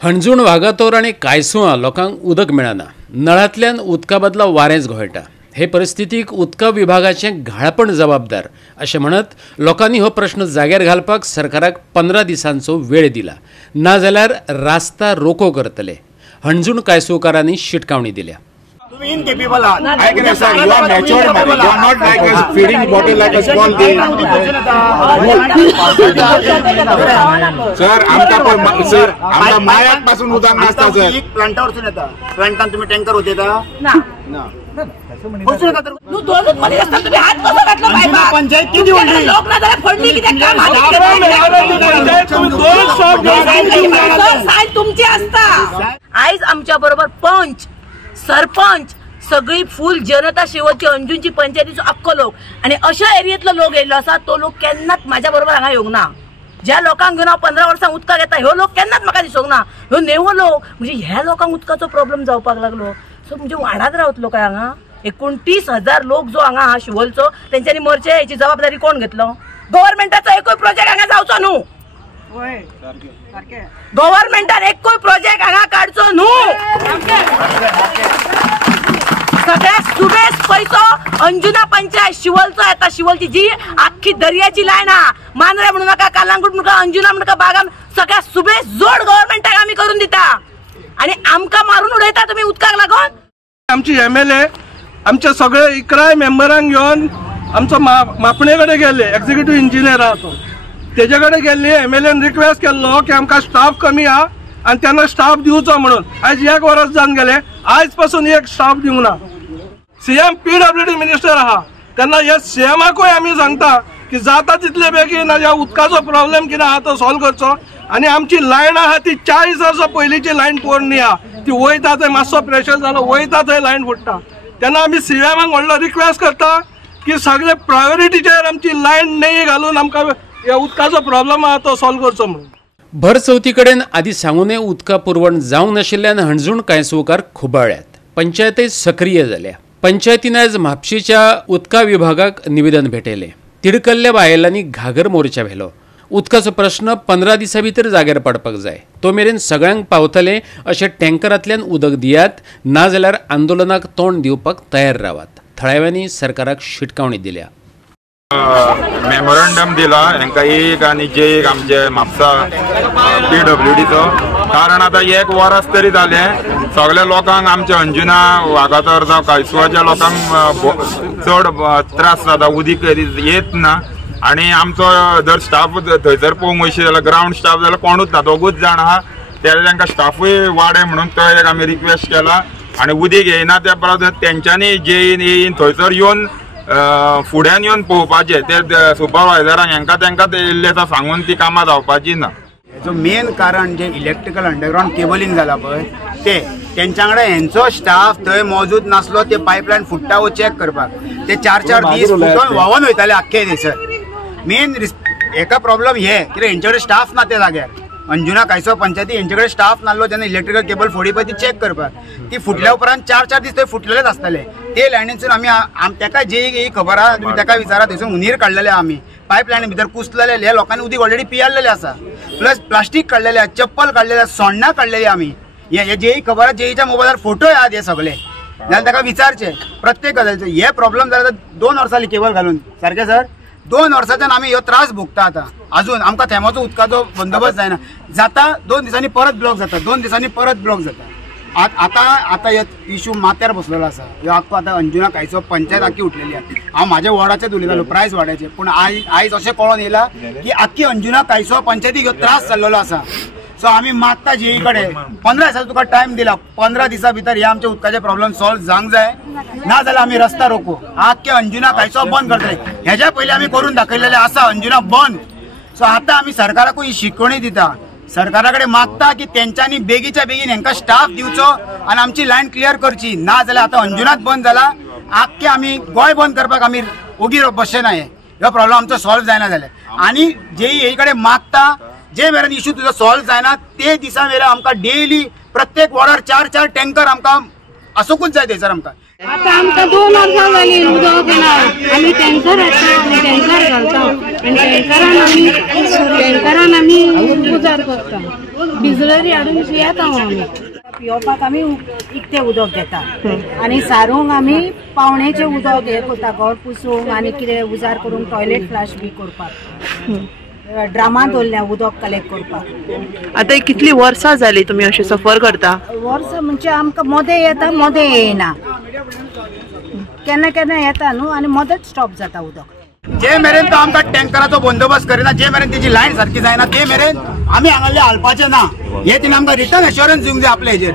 हणजूण वागातोर आणि कायसुआ लोकांक उदक मिळना। नळांतल्यान उदका बदला वारेंच घोळटा। हे परिस्थितीक उदका विभागाचे घाळपण जबाबदार अशें म्हणत लोकांनी हो प्रश्न जाग्यार घालपाक सरकाराक 15 दिसांचो वेळ दिला, नाजाल्यार रास्ता रोको करतले। हणजूण कायसुकारांनी शिटकावणी दिल्या। Incapable. I can say you are matured man. You are not like a feeding bottle like a small baby. Sir, आमचा मायात पासून उदान नसता सर. एक प्लांटावरसून येता. प्लांटान तुम्ही टँकर होते का? ना. तू दोनच मध्ये असता तुम्ही हात कसं घातला बायबा? पंचायत किती होती? लोक ना जरा फडली की त्या काम तुमची असता। आयज आमच्या बरोबर पंच सरपंच सगळी फुल जनता शिवची अंजूंची पंचायतीचो अख्खो लोक आणि अशा एरियेतलो लोक येयल्लो आसा तो लोक केन्नाच माझ्या बरोबर हांगा येवंक ना। ज्या लोकांक घेवन 15 वर्सां उदका घेता ह्यो लोक केन्नाच म्हाका दिसूंक ना। ह्यो नेवो लोक म्हणजे ह्या लोकांक उदकाचो प्रॉब्लेम जावपाक लागलो। सो म्हणजे वाडात रावतलो काय हांगा 29,000 लोक जो हांगा हा शिवलचो तेंच्यांनी मरचे हेची जबाबदारी कोण घेतलो? गव्हर्नमेंटाचो एकूय प्रोजेक्ट हांगा जावचो न्हू। गव्हर्नमेंटान एकूय प्रोजेक्ट हांगा काडचो न्हू। सगळ्यात सुबेज पैसो अंजुना पंचायत शिवलचो येता। शिवलची जी आख्खी दर्याची लायन हा, मांद्रे म्हणू नका, कालांगूट म्हणू नका, अंजुना म्हणू नका, बागाम सगळ्यात सुबेज जोड गव्हर्नमेंटाक आम्ही करून दिता आणि आमका मारून उडयता तुम्ही उदकाक लागून। आमची एमएलए आमचे सगळे 11 मेंबरांक घेवन आमचो मापणे कडेन गेले, एक्झिक्युटिव्ह इंजिनियर आहा तो तेजे कडेन गेल्ली। एमएलएन रिक्वेस्ट केल्लो की आमकां स्टाफ कमी आहा आणि त्यांना स्टाफ दिवचो म्हणून। आज 1 वर्स जावन गेले, आज पासून एक स्टाफ दिवंक ना। सीएम पीडब्ल्यूडी मिनिस्टर आहा त्यांना हे सीएमाकूय आमी सांगता की जाता तितले बेगीन ह्या उदकाचो प्रॉब्लेम कितें आहा तो सॉल्व करचो। आणि आमची लायन आहा ती 40 वर्सां पयलींची लायन पोरणी आहा, ती वयता थंय मातसो प्रेशर जालो वयता थंय लायन फुट्टा। तेन्ना आमी सीएमाक व्हडलो रिक्वेस्ट करता की सगळे प्रायोरिटीचेर आमची लायन नाही घालून आमकां ह्या उदकाचो प्रॉब्लेम आहा तो सॉल्व करचो म्हणून। भर चवथी कडेन आदी सांगूनय उदका पुरवण जावंक नाशिल्ल्यान हणजूण कांयसुकार खुबाळ्यात। पंचायतय सक्रिय जाल्या। पंचायतीन आज म्हापशेच्या उदका विभागाक निवेदन भेटयले। तिडकल्ल्या बायलांनी घागर मोर्चा व्हेलो। उदकाचो प्रश्न 15 दिसां भितर जाग्यार पडपाक जाय, तो मेरेन सगळ्यांक पावतले अशें टँकरांतल्यान उदक दियात, नाजाल्यार आंदोलनाक तोंड दिवपाक तयार रावात। थळाव्यांनी सरकाराक शिटकावणी दिल्या। मेमोरंडम दिला हांकां एक आनी जे एक आमचे म्हापसा पीडब्ल्यूडीचो, कारण आता 1 वर्स तरी जालें सगळ्या लोकांक आमच्या अंजुना वागातोर जावं कायसुवाच्या लोकांक चड त्रास जाता, उदीक येत ना। आणि आमचो जर स्टाफ थंयसर पळोवंक वयशी जाल्यार ग्राउंड स्टाफ जाल्यार कोणूच ना, 2गूच जाण आहा। तांकां स्टाफूय वाडे म्हणून तो एक आमी रिक्वेस्ट केला। आणि उदीक येयना त्या परस तेंच्यांनी जे येयन थंयसर येवन फुड्यान येवन पळोवपाचें, ते सुपरवायझरांक हांकां तांकां येयल्ले आसा सांगून ती कामां जावपाची ना। हेचो मेन कारण जे इलेक्ट्रिकल अंडरग्राउंड केबलिंग जाला पळय तेंच्या कडेन हेंचो स्टाफ थंय मौजूद नासलो ते पायपलायन फुट्टा वो चॅक करपाक। ते 4-4 दीस फुटोन व्हांवून वयताले आख्खे थंयसर। मेन एका प्रॉब्लेम हे कित्याक हेंचे कडेन स्टाफ ना त्या जाग्यार। अंजुना कायसो पंचायती हेंचे कडेन स्टाफ नासलो जेन्ना इलेक्ट्रिकल केबल फोडी पळय ती चॅक करपाक। ती फुटल्या उपरांत 4-4 दीस थंय फुटलेलेच आसताले। ते लायनीसून आमी ताका जे खबर आहा तुमी ताका विचारा, थंयसून उंदीर काडलेले आमी, पायपलायनी भितर कुसलेले, ह्या लोकांनी उदीक ऑलरेडी पियाल्लेले आसा, प्लस प्लास्टीक काडलेले, चप्पल काडलेले, सोण्णां काडलेली आमी। हे जे खबर आहा जेईच्या मोबायलार फोटो आहात हे सगळे, जाल्यार ताका विचारचे प्रत्येक गजालीचो। हे प्रॉब्लेम जाला 2 वर्सां केबल घालून सारकें सर 2 वर्सांच्यान आमी ह्यो त्रास भोगता। आतां अजून आमकां थेमाचो उदकाचो बंदोबस्त जायना, जाता 2 दिसांनी परत ब्लॉक जाता, 2 दिसांनी परत ब्लॉक जाता। आता हो इशू माथ्यार बसलेलो आसा। ह्यो आख्खो आतां अंजुना कायसो पंचायत आख्खी उठलेली आहा। हांव म्हाज्या वॉर्डाचेच उलयतालो प्रायस वाड्याचे, पूण आयज अशें कळोन येयला की आख्खी अंजुना कायसो पंचायतीक ह्यो त्रास जाल्लो आसा। सो आमी मागता जेई कडेन 15 दिसांचो तुका टायम दिला, 15 दिसां भितर हे आमचे उदकाचे प्रॉब्लेम सॉल्व जावंक जाय, ना जाल्यार आमी रस्ता रोको आख्खे अंजुना कायसो बंद करतले। हेच्या पयलीं आमी करून दाखयलेले आसा अंजुना बंद। सो आतां आमी सरकाराकूय ही शिकवणी दिता, सरकारा कडेन मागता की तेंच्यांनी बेगीच्या बेगीन हांकां स्टाफ दिवचो आनी आमची लायन क्लियर करची, ना जाल्यार आतां अंजुनाच बंद जाला, आख्खे आमी गोंय बंद करपाक आमी ओगी बसचे ना। ह्यो प्रॉब्लेम आमचो सॉल्व जायना जाल्यार। आनी जेई हे कडेन मागता जे मेरेन इशू तुजो सॉल्व जायना ते दिसा मेरेन आमकां डेली प्रत्येक वॉर्डार 4-4 टँकर आमकां आसूंकूच जाय थंयसर आमकां। आता आमकां 2 वर्सां जालीं उदक ना, आमी टँकर हाडटा आनी टँकर घालता आनी टँकरान आमी पुजार करता। बिजलरी हाडून येता आमी पिवपाक आमी इकतें उदक घेता आनी सारूंक आमी पावणेचें उदक हें करता घर पुसूंक आनी कितें उजार करूंक टॉयलेट फ्लश बी करपाक ड्रामांत दवरल्या उदक कलेक्ट करपाक. आतां कितली वर्सां जाली तुमी अशें सफर करता? वर्सां म्हणजे आमकां मदें येता मदें येयना, केन्ना केन्ना येता न्हू आनी मदत स्टॉप जाता उदक. जे मेरेन तो आमकां टँकराचो बंदोबस्त करिना, जे मेरेन तेजी लायन सारकी जायना ते मेरेन आमी हांगाले हालपाचे ना. हे तिने आमकां रिटर्न एश्युरन्स दिवंक जाय आपल्या हेजेर,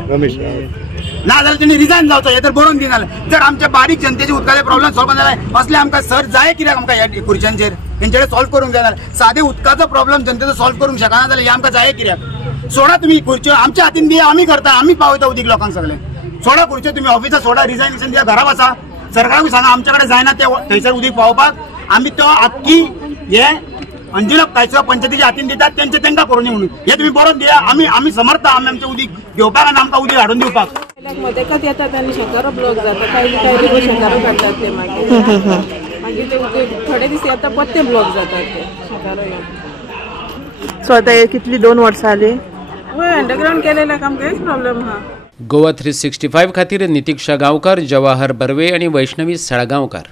ना जाल्यार तिने रिजायन जावचो. हे तर बरोवन दिना. जर आमच्या बारीक जनतेचे उदकाचे प्रॉब्लेम सॉल्व जाले असले आमकां सर जाय कित्याक आमकां ह्या खुर्च्यांचेर तेंचे सॉल्व करूंक जाय. जाल्यार सादे उदकाचो प्रॉब्लेम जनतेचो सॉल्व करूंक शकना जाल्यार हे आमकां जाय कित्याक? सोडा तुम्ही खुर्च्यो आमच्या हातीन दिया, आमी करता, आमी पावयता उदीक लोकांक सगळे. सोडा खुर्च्यो तुम्ही ऑफिसात सोडा, रिजायनेशन दिया, घरा बसा. सरकाराक सांगा आमच्याकडे जायना ते थंयसर उदीक पावोवपाक. आमी तो आख्खी हे अंजुना कांयचो पंचायतीच्या हातीन दितात तेंका करून म्हणून हे तुम्ही बरोवन दिया. आमी समर्थ आमी आमचे उदीक घेवपाक आनी आमकां उदीक हाडून दिवपाक. मदेकात येतात आनी शेतारो ब्लॉक जाता, काही लोक शेतारो काडटात ते मागीर ते थोडे दीस येता परते ब्लॉक जातात ते शेतारो येवन. सो आतां कितली 2 वर्सां जाली? हय, अंडरग्राउंड केलेल्या आमकां कांयच प्रॉब्लेम हा. गोवा 365 खातीर नितीक्षा गांवकार, जवाहर बर्वे आणि वैष्णवी साळगांवकार.